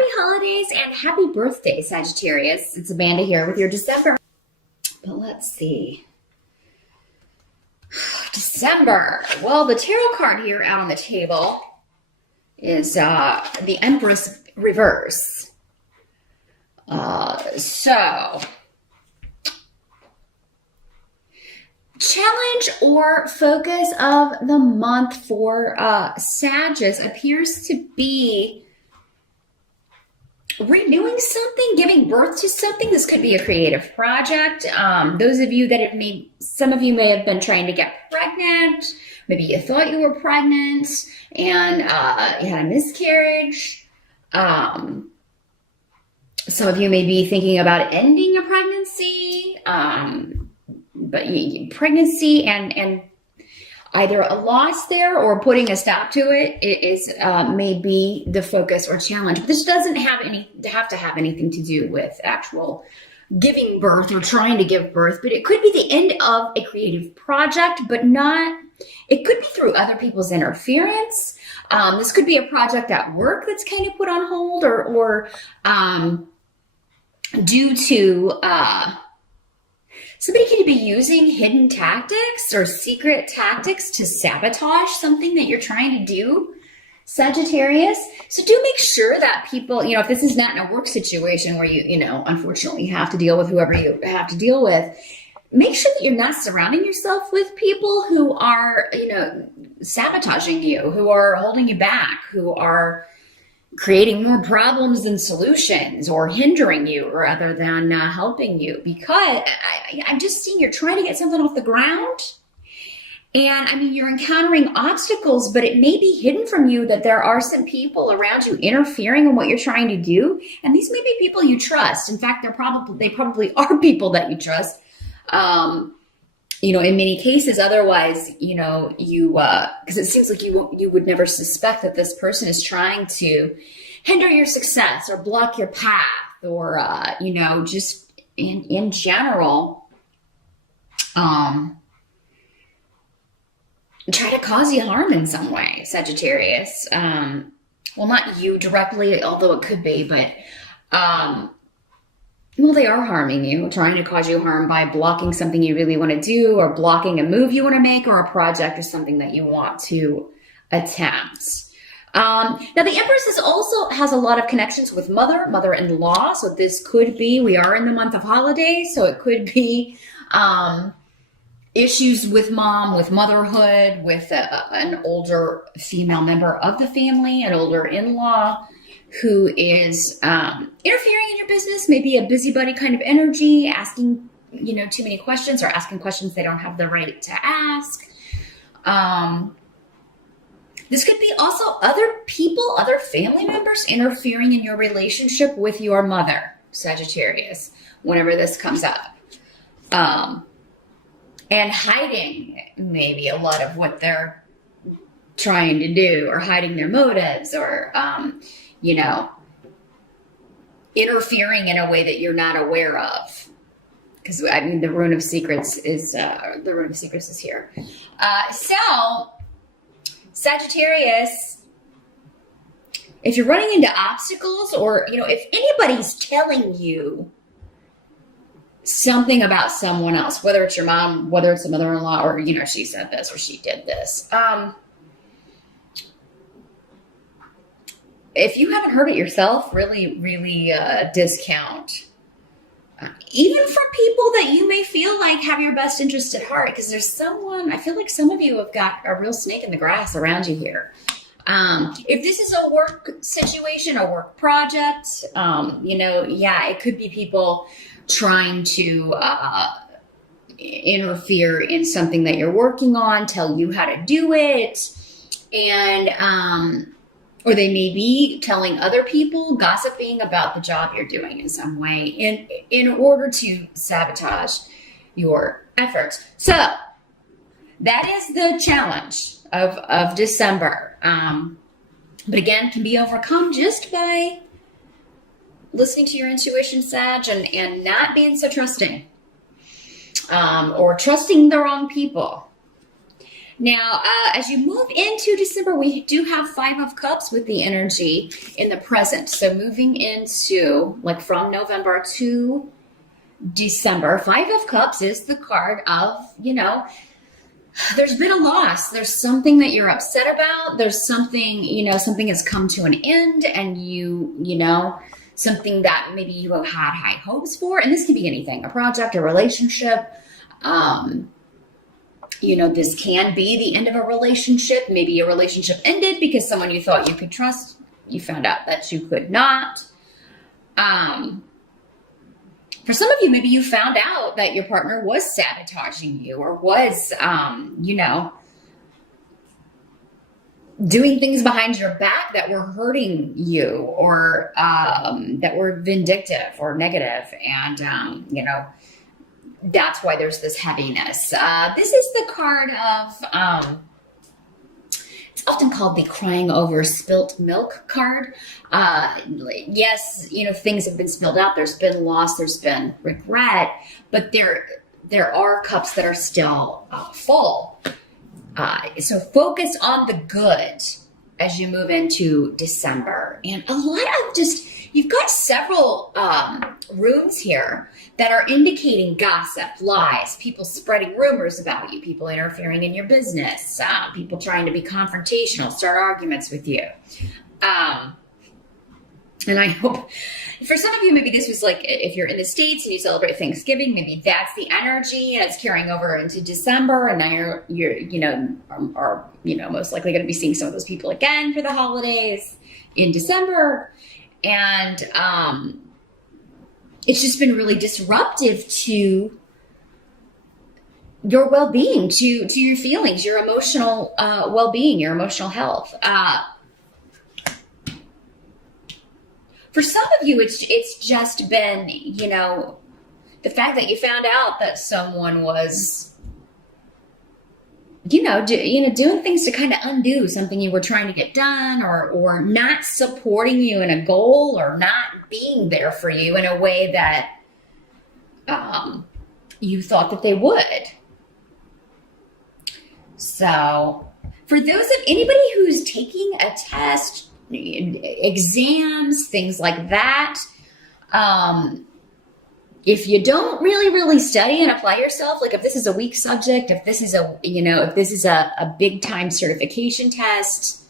happy holidays and happy birthday, Sagittarius. It's Amanda here with your December. But let's see. December. Well, the tarot card here out on the table is the Empress reverse. So, challenge or focus of the month for Sagittarius appears to be renewing something, giving birth to something. This could be a creative project. Those of you that have some of you may have been trying to get pregnant. Maybe you thought you were pregnant and you had a miscarriage. Some of you may be thinking about ending a pregnancy, but pregnancy and either a loss there or putting a stop to it is may be the focus or challenge. But this doesn't have to have anything to do with actual giving birth or trying to give birth, but it could be the end of a creative project, but not, it could be through other people's interference. This could be a project at work that's kind of put on hold or due to somebody could be using hidden tactics or secret tactics to sabotage something that you're trying to do, Sagittarius. So do make sure that people, if this is not in a work situation where you unfortunately have to deal with whoever you have to deal with, make sure that you're not surrounding yourself with people who are, sabotaging you, who are holding you back, who are creating more problems than solutions or hindering you rather than helping you, because I'm just seeing you're trying to get something off the ground. And you're encountering obstacles, but it may be hidden from you that there are some people around you interfering in what you're trying to do. And these may be people you trust. In fact, they probably are people that you trust. In many cases, otherwise, because it seems like you would never suspect that this person is trying to hinder your success or block your path or, just in general, try to cause you harm in some way, Sagittarius. Well, not you directly, although it could be, but, well, they are harming you, trying to cause you harm by blocking something you really want to do or blocking a move you want to make or a project or something that you want to attempt. Now, the Empress also has a lot of connections with mother-in-law. So this could be, we are in the month of holidays, so it could be issues with mom, with motherhood, with an older female member of the family, an older in-law who is interfering in your business, maybe a busybody kind of energy, asking, too many questions or asking questions they don't have the right to ask. This could be also other people, other family members interfering in your relationship with your mother, Sagittarius, whenever this comes up. And hiding maybe a lot of what they're trying to do or hiding their motives or, interfering in a way that you're not aware of. Because the Rune of Secrets is here. So Sagittarius, if you're running into obstacles or, if anybody's telling you something about someone else, whether it's your mom, whether it's a mother-in-law, or, she said this or she did this, if you haven't heard it yourself, really, really discount. Even from people that you may feel like have your best interest at heart, because there's someone, I feel like some of you have got a real snake in the grass around you here. If this is a work situation, a work project, it could be people trying to interfere in something that you're working on, tell you how to do it, and or they may be telling other people, gossiping about the job you're doing in some way in order to sabotage your efforts. So that is the challenge of December. But again, can be overcome just by listening to your intuition, Sag, and not being so trusting or trusting the wrong people. Now, as you move into December, we do have Five of Cups with the energy in the present. So moving into, like, from November to December, Five of Cups is the card of, there's been a loss. There's something that you're upset about. There's something, something has come to an end, and something that maybe you have had high hopes for. And this can be anything, a project, a relationship. This can be the end of a relationship. Maybe a relationship ended because someone you thought you could trust, you found out that you could not. For some of you, maybe you found out that your partner was sabotaging you, or was, doing things behind your back that were hurting you, or that were vindictive or negative. And, that's why there's this heaviness. This is the card of, it's often called the crying over spilt milk card. Yes, things have been spilled out. There's been loss. There's been regret. But there are cups that are still full. So focus on the good as you move into December. And a lot of you've got several runes here that are indicating gossip, lies, people spreading rumors about you, people interfering in your business, people trying to be confrontational, start arguments with you. And I hope for some of you, maybe this was like, if you're in the States and you celebrate Thanksgiving, maybe that's the energy and it's carrying over into December. And now you're most likely going to be seeing some of those people again for the holidays in December. And it's just been really disruptive to your well-being, to your feelings, your emotional well-being, your emotional health. For some of you, it's just been, the fact that you found out that someone was, doing things to kind of undo something you were trying to get done, or not supporting you in a goal, or not being there for you in a way that you thought that they would. So for anybody who's taking a test, exams, things like that, if you don't really study and apply yourself, like if this is a weak subject, if this is a big time certification test,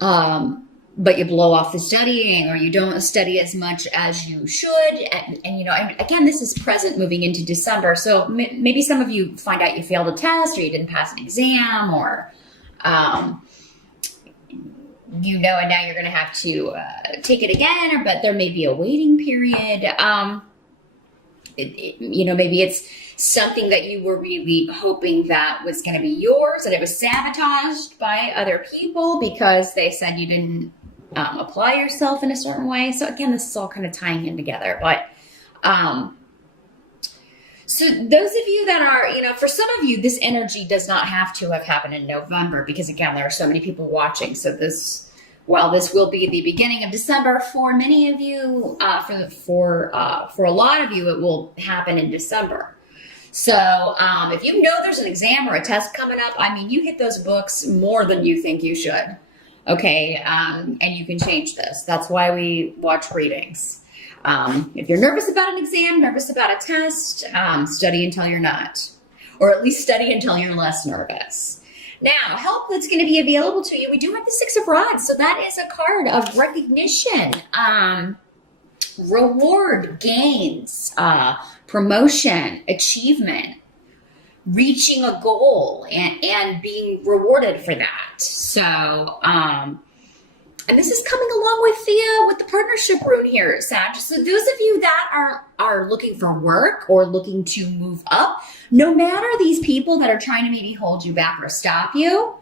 but you blow off the studying, or you don't study as much as you should, and again, this is present moving into December. So maybe some of you find out you failed a test, or you didn't pass an exam, or and now you're going to have to take it again, but there may be a waiting period. Maybe it's something that you were really hoping that was going to be yours, and it was sabotaged by other people because they said you didn't apply yourself in a certain way. So again, this is all kind of tying in together. But so those of you that are, for some of you, this energy does not have to have happened in November, because again, there are so many people watching. So this will be the beginning of December for many of you. For a lot of you, it will happen in December. So if you know there's an exam or a test coming up, you hit those books more than you think you should. Okay, and you can change this. That's why we watch readings. If you're nervous about an exam, nervous about a test, study until you're not, or at least study until you're less nervous. Now, help that's going to be available to you. We do have the Six of Rods. So that is a card of recognition, reward, gains, promotion, achievement, reaching a goal, and being rewarded for that. So, and this is coming along with the partnership rune here, Sag. So those of you that are looking for work or looking to move up, no matter these people that are trying to maybe hold you back or stop you,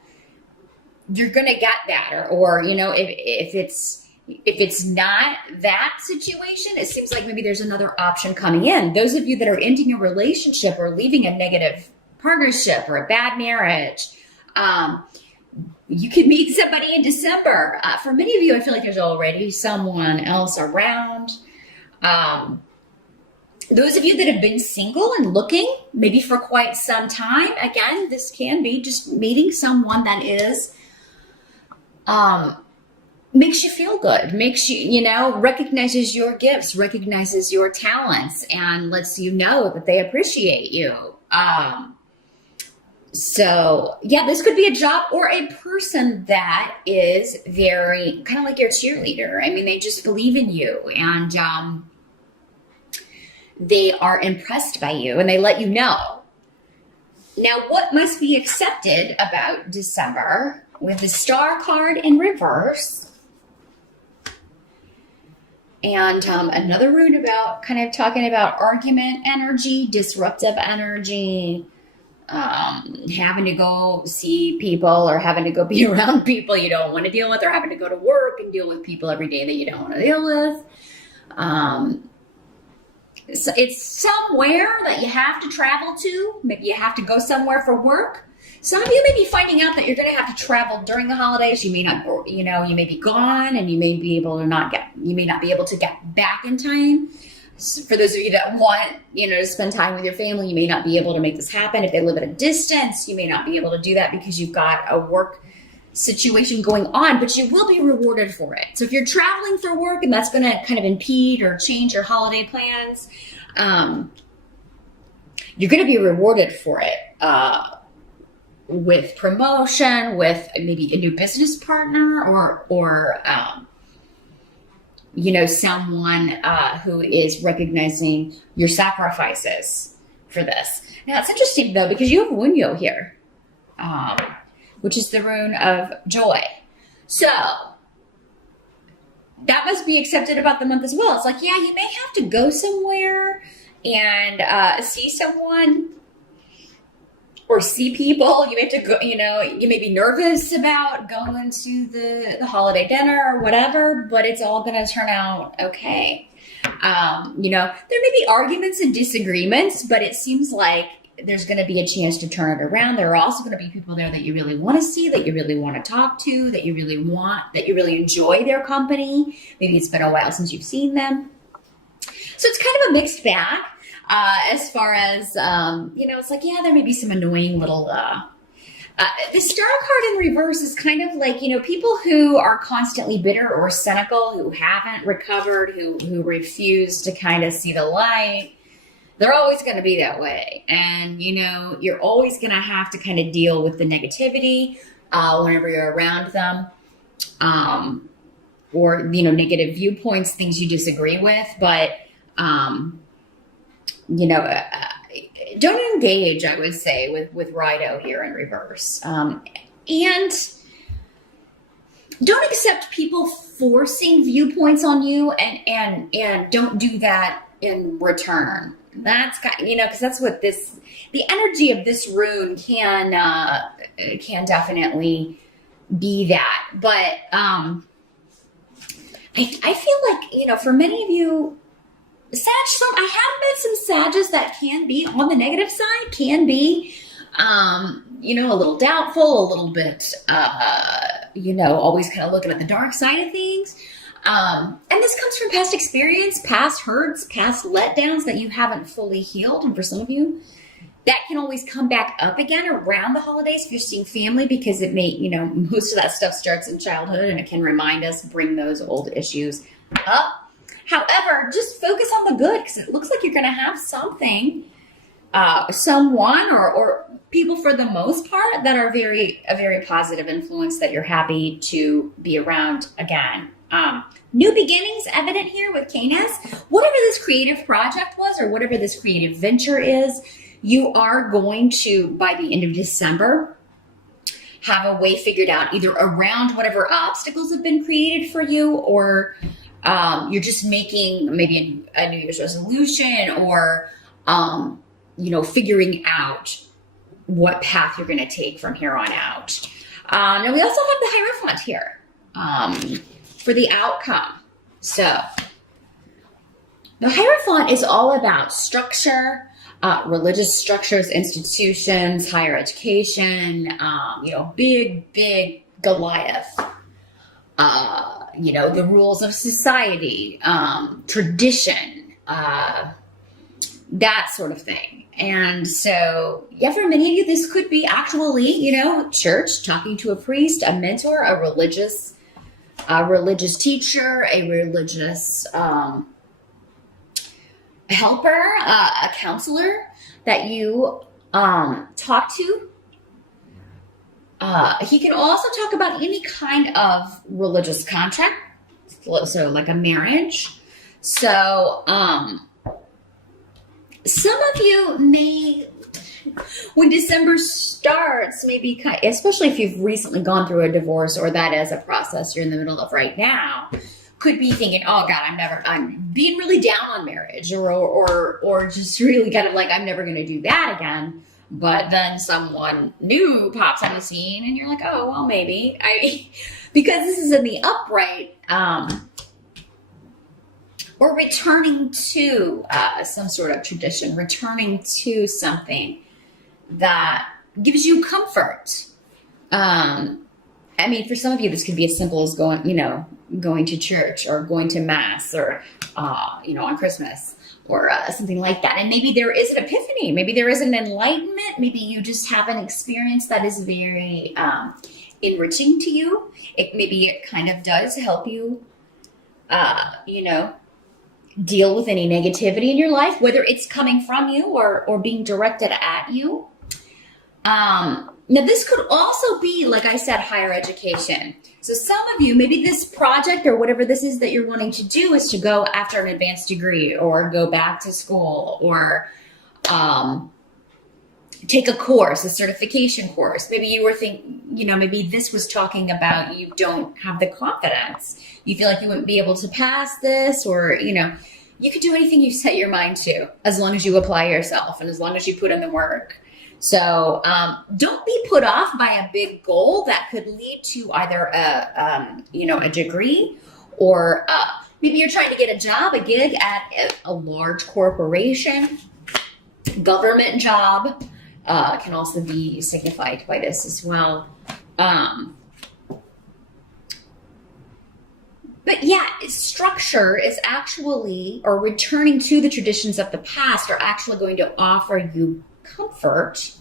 you're going to get that. Or if it's not that situation, it seems like maybe there's another option coming in. Those of you that are ending a relationship or leaving a negative partnership or a bad marriage, you can meet somebody in December. For many of you, I feel like there's already someone else around. Those of you that have been single and looking, maybe for quite some time, again, this can be just meeting someone that is, makes you feel good, makes you, recognizes your gifts, recognizes your talents, and lets you know that they appreciate you. So yeah, this could be a job or a person that is very kind of like your cheerleader. I mean, they just believe in you, and they are impressed by you, and they let you know. Now, what must be accepted about December with the Star card in reverse, and another rune about kind of talking about argument energy, disruptive energy, having to go see people or having to go be around people you don't want to deal with, or having to go to work and deal with people every day that you don't want to deal with. So it's somewhere that you have to travel to. Maybe you have to go somewhere for work. Some of you may be finding out that you're going to have to travel during the holidays. You may not, you may be gone, and you may be able to you may not be able to get back in time. So for those of you that want, to spend time with your family, you may not be able to make this happen. If they live at a distance, you may not be able to do that because you've got a work situation going on, but you will be rewarded for it. So if you're traveling for work and that's going to kind of impede or change your holiday plans, you're going to be rewarded for it with promotion, with maybe a new business partner, or someone who is recognizing your sacrifices for this. Now, it's interesting, though, because you have Wunyo here, which is the rune of joy. So that must be accepted about the month as well. It's like, yeah, you may have to go somewhere and see someone or see people. You may have to go, you may be nervous about going to the holiday dinner or whatever, but it's all going to turn out okay. There may be arguments and disagreements, but it seems like there's going to be a chance to turn it around. There are also going to be people there that you really want to see, that you really want to talk to, that you really enjoy their company. Maybe it's been a while since you've seen them. So it's kind of a mixed bag as far as, it's like, yeah, there may be some annoying little, the Star card in reverse is kind of like, people who are constantly bitter or cynical, who haven't recovered, who refuse to kind of see the light. They're always going to be that way. And, you're always going to have to kind of deal with the negativity whenever you're around them, or, negative viewpoints, things you disagree with. But, don't engage, I would say, with Rido here in reverse. And don't accept people forcing viewpoints on you, and don't do that in return. That's because that's what the energy of this rune can definitely be that. But I feel like, for many of you, I have met some Sages that can be on the negative side, can be, a little doubtful, a little bit, always kind of looking at the dark side of things. And this comes from past experience, past hurts, past letdowns that you haven't fully healed. And for some of you, that can always come back up again around the holidays if you're seeing family, because it may, most of that stuff starts in childhood, and it can remind us, bring those old issues up. However, just focus on the good, because it looks like you're going to have something, someone or people for the most part that are a very positive influence that you're happy to be around again. New beginnings evident here with Canis. Whatever this creative project was, or whatever this creative venture is, you are going to, by the end of December, have a way figured out either around whatever obstacles have been created for you, or you're just making maybe a New Year's resolution, or, figuring out what path you're going to take from here on out. Now we also have the Hierophant here for the outcome. So the Hierophant is all about structure, religious structures, institutions, higher education, big Goliath. The rules of society, tradition, that sort of thing. And so, yeah, for many of you, this could be actually, church, talking to a priest, a mentor, a religious teacher, a religious helper, a counselor that you talk to. He can also talk about any kind of religious contract, so like a marriage. So some of you may, when December starts, maybe, especially if you've recently gone through a divorce or that is a process you're in the middle of right now, could be thinking, oh God, I'm being really down on marriage, or just really kind of like, I'm never going to do that again. But then someone new pops on the scene and you're like, oh, well, maybe. Because this is in the upright, or returning to some sort of tradition, returning to something that gives you comfort. For some of you, this could be as simple as going to church or going to mass or, on Christmas or something like that. And maybe there is an epiphany. Maybe there is an enlightenment. Maybe you just have an experience that is very enriching to you. Maybe it kind of does help you, deal with any negativity in your life, whether it's coming from you or being directed at you. Now, this could also be, like I said, higher education. So some of you, maybe this project or whatever this is that you're wanting to do is to go after an advanced degree or go back to school or take a course, a certification course. Maybe you were thinking, maybe this was talking about you don't have the confidence. You feel like you wouldn't be able to pass this, or, you could do anything you set your mind to as long as you apply yourself and as long as you put in the work. So don't be put off by a big goal that could lead to either a degree or maybe you're trying to get a job, a gig at a large corporation, government job. Can also be signified by this as well. But yeah, structure is actually, or returning to the traditions of the past are actually going to offer you comfort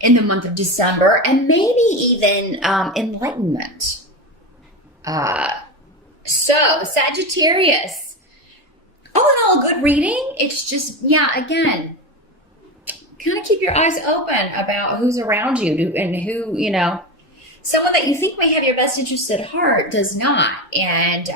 in the month of December and maybe even enlightenment. So Sagittarius, all in all, good reading. It's just, again, kind of keep your eyes open about who's around you and who, someone that you think may have your best interest at heart does not. And,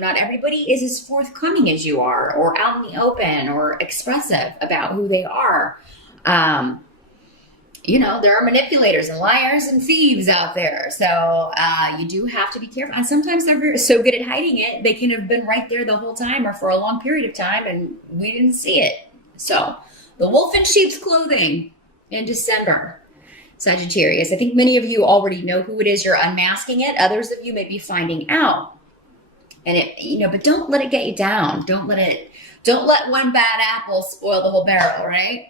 not everybody is as forthcoming as you are or out in the open or expressive about who they are. There are manipulators and liars and thieves out there. So you do have to be careful. And sometimes they're so good at hiding it, they can have been right there the whole time or for a long period of time and we didn't see it. So the wolf in sheep's clothing in December, Sagittarius. I think many of you already know who it is. You're unmasking it. Others of you may be finding out. And but don't let it get you down. Don't let one bad apple spoil the whole barrel, right?